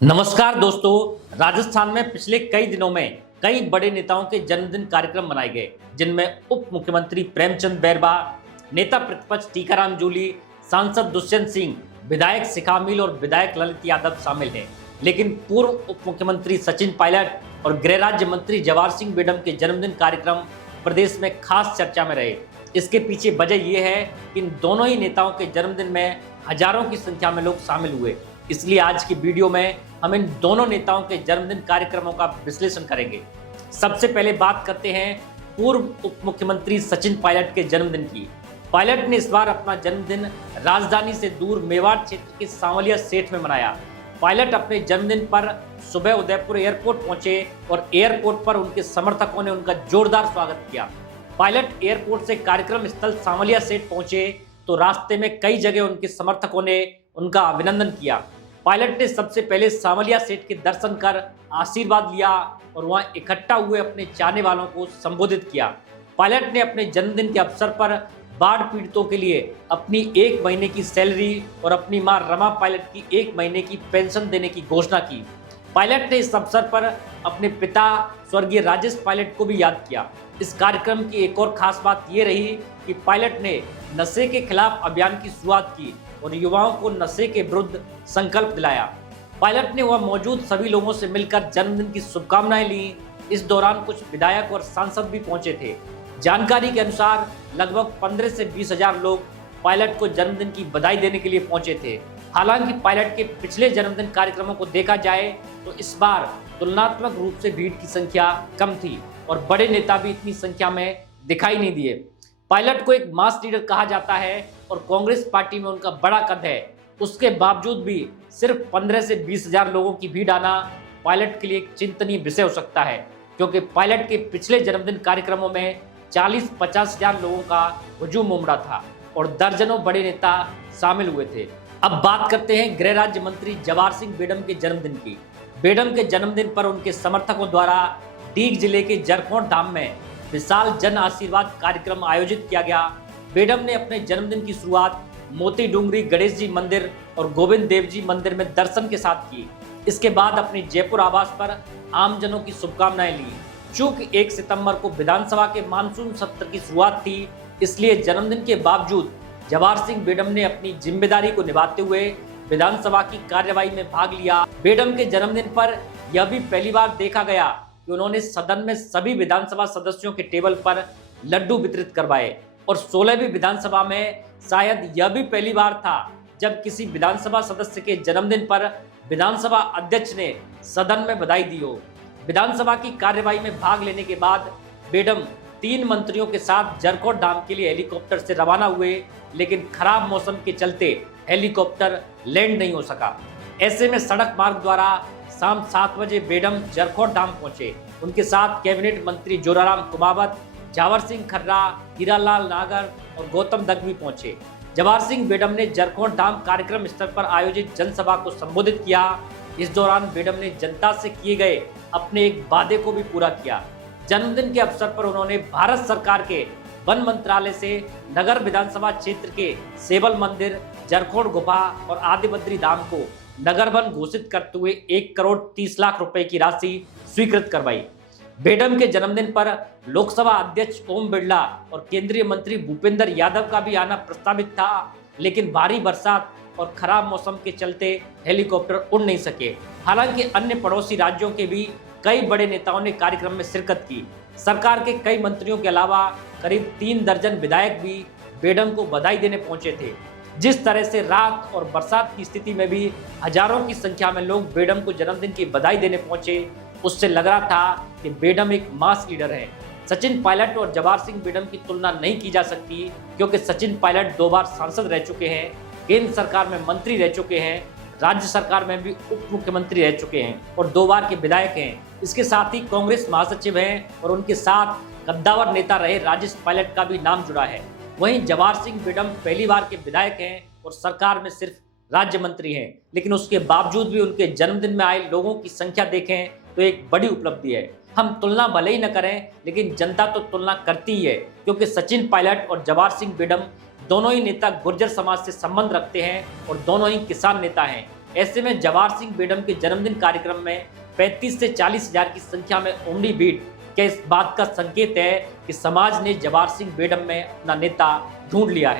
नमस्कार दोस्तों। राजस्थान में पिछले कई दिनों में कई बड़े नेताओं के जन्मदिन कार्यक्रम मनाए गए, जिनमें उप मुख्यमंत्री प्रेमचंद बैरवा, नेता प्रतिपक्ष टीकाराम जूली, सांसद दुष्यंत सिंह, विधायक शिखा मील और विधायक ललित यादव शामिल हैं। लेकिन पूर्व उप मुख्यमंत्री सचिन पायलट और गृह राज्य मंत्री जवाहर सिंह बेडम के जन्मदिन कार्यक्रम प्रदेश में खास चर्चा में रहे। इसके पीछे वजह यह है कि इन दोनों ही नेताओं के जन्मदिन में हजारों की संख्या में लोग शामिल हुए। इसलिए आज की वीडियो में हम इन दोनों नेताओं के जन्मदिन कार्यक्रमों का विश्लेषण करेंगे। सबसे पहले बात करते हैं पूर्व उप मुख्यमंत्री सचिन पायलट के जन्मदिन की। पायलट ने इस बार अपना जन्मदिन राजधानी से दूर मेवाड़ क्षेत्र के सांवलिया सेठ में मनाया। पायलट अपने जन्मदिन पर सुबह उदयपुर एयरपोर्ट पहुंचे और एयरपोर्ट पर उनके समर्थकों ने उनका जोरदार स्वागत किया। पायलट एयरपोर्ट से कार्यक्रम स्थल सांवलिया सेठ पहुंचे तो रास्ते में कई जगह उनके समर्थकों ने उनका अभिनंदन किया। पायलट ने सबसे पहले सांवलिया सेठ के दर्शन कर आशीर्वाद लिया और वहां इकट्ठा हुए अपने चाहने वालों को संबोधित किया। पायलट ने अपने जन्मदिन के अवसर पर बाढ़ पीड़ितों के लिए अपनी 1 महीने की सैलरी और अपनी मां रमा पायलट की 1 महीने की पेंशन देने की घोषणा की। पायलट ने इस अवसर पर अपने पिता स्वर्गीय राजेश पायलट को भी याद किया। इस कार्यक्रम की एक और खास बात ये रही कि पायलट ने नशे के खिलाफ अभियान की शुरुआत की और युवाओं को नशे के विरुद्ध संकल्प दिलाया। पायलट ने वह मौजूद सभी लोगों से मिलकर जन्मदिन की शुभकामनाएं ली। इस दौरान कुछ विधायक और सांसद भी पहुंचे थे। जानकारी के अनुसार लगभग 15 से 20 हजार लोग पायलट को जन्मदिन की बधाई देने के लिए पहुंचे थे। हालांकि पायलट के पिछले जन्मदिन कार्यक्रमों को देखा जाए तो इस बार तुलनात्मक रूप से भीड़ की संख्या कम थी और बड़े नेता भी इतनी संख्या में दिखाई नहीं दिए। पायलट को एक मास लीडर कहा जाता है और कांग्रेस पार्टी में उनका बड़ा कद है। उसके बावजूद भी सिर्फ 15 से 20 हजार लोगों की भीड़ आना पायलट के लिए एक चिंतनीय विषय हो सकता है, क्योंकि पायलट के पिछले जन्मदिन कार्यक्रमों में 40-50 हजार लोगों का हुजूम उमड़ा था और दर्जनों बड़े नेता शामिल हुए थे। अब बात करते हैं गृह राज्य मंत्री जवाहर सिंह बेडम के जन्मदिन की। बेडम के जन्मदिन पर उनके समर्थकों द्वारा डीग जिले के जरखोट धाम में विशाल जन आशीर्वाद कार्यक्रम आयोजित किया गया। बेडम ने अपने जन्मदिन की शुरुआत मोती डूंगरी गणेश जी मंदिर और गोविंद देव जी मंदिर में दर्शन के साथ की। इसके बाद अपने जयपुर आवास पर आमजनों की शुभकामनाएं ली। चूंकि 1 सितंबर को विधानसभा के मानसून सत्र की शुरुआत थी, इसलिए जन्मदिन के बावजूद जवाहर सिंह बेडम ने अपनी जिम्मेदारी को निभाते हुए विधानसभा की कार्यवाही में भाग लिया। बेडम के जन्मदिन पर यह भी पहली बार देखा गया कि उन्होंने सदन में सभी विधानसभा सदस्यों के टेबल पर लड्डू वितरित करवाए और 16वीं विधानसभा में शायद यह भी पहली बार था जब किसी विधानसभा सदस्य के जन्मदिन पर विधानसभा अध्यक्ष ने सदन में बधाई दी हो। विधानसभा की कार्यवाही में भाग लेने के बाद बेडम 3 मंत्रियों के साथ जरखोट धाम के लिए हेलीकॉप्टर से रवाना हुए, लेकिन खराब मौसम के चलते हेलीकॉप्टर लैंड नहीं हो सका। ऐसे में सड़क मार्ग द्वारा शाम 7 बजे बेडम जरखोट धाम पहुंचे। उनके साथ कैबिनेट मंत्री जोराराम कुमावत, जावर सिंह खर्रा, हीरालाल नागर और गौतम दग भी पहुंचे। जवाहर सिंह बेडम ने जरखोट धाम कार्यक्रम स्थल पर आयोजित जनसभा को संबोधित किया। इस दौरान बेडम ने जनता से किए गए अपने एक वादे को भी पूरा किया। जन्मदिन के अवसर पर उन्होंने भारत सरकार के वन मंत्रालय से नगर विधानसभा क्षेत्र के सेवल मंदिर, जरखोट गुफा और आदिबद्री धाम को नगर वन घोषित करते हुए 1 करोड़ 30 लाख रुपए की राशि स्वीकृत करवाई। बेडम के जन्मदिन पर लोकसभा अध्यक्ष ओम बिरला और केंद्रीय मंत्री भूपेंद्र यादव का भी आना प्रस्तावित था, लेकिन भारी बरसात और खराब मौसम के चलते हेलीकॉप्टर उड़ नहीं सके। हालांकि अन्य पड़ोसी राज्यों के भी कई बड़े नेताओं ने कार्यक्रम में शिरकत की। सरकार के कई मंत्रियों के अलावा करीब 3 दर्जन विधायक भी बेडम को बधाई देने पहुंचे थे। जिस तरह से रात और बरसात की स्थिति में भी हजारों की संख्या में लोग बेडम को जन्मदिन की बधाई देने पहुंचे, उससे लग रहा था कि बेडम एक मास लीडर है। सचिन पायलट और जवाहर सिंह बेडम की तुलना नहीं की जा सकती, क्योंकि सचिन पायलट 2 बार सांसद रह चुके हैं, केंद्र सरकार में मंत्री रह चुके हैं, राज्य सरकार में भी उप मुख्यमंत्री रह चुके हैं और 2 बार के विधायक हैं। इसके साथ ही कांग्रेस महासचिव हैं और उनके साथ कद्दावर नेता रहे राजेश पायलट का भी नाम जुड़ा है। वहीं जवाहर सिंह बेडम पहली बार के विधायक हैं और सरकार में सिर्फ राज्य मंत्री हैं, लेकिन उसके बावजूद भी उनके जन्मदिन में आए लोगों की संख्या देखें तो एक बड़ी उपलब्धि है। हम तुलना भले ही न करें, लेकिन जनता तो तुलना करती ही है, क्योंकि सचिन पायलट और जवाहर सिंह बेडम दोनों ही नेता गुर्जर समाज से संबंध रखते हैं और दोनों ही किसान नेता हैं। ऐसे में जवाहर सिंह बेडम के जन्मदिन कार्यक्रम में 35 से 40 हजार की संख्या में उमड़ी भीड़ क्या इस बात का संकेत है कि समाज ने जवाहर सिंह बेडम में अपना नेता ढूंढ लिया है।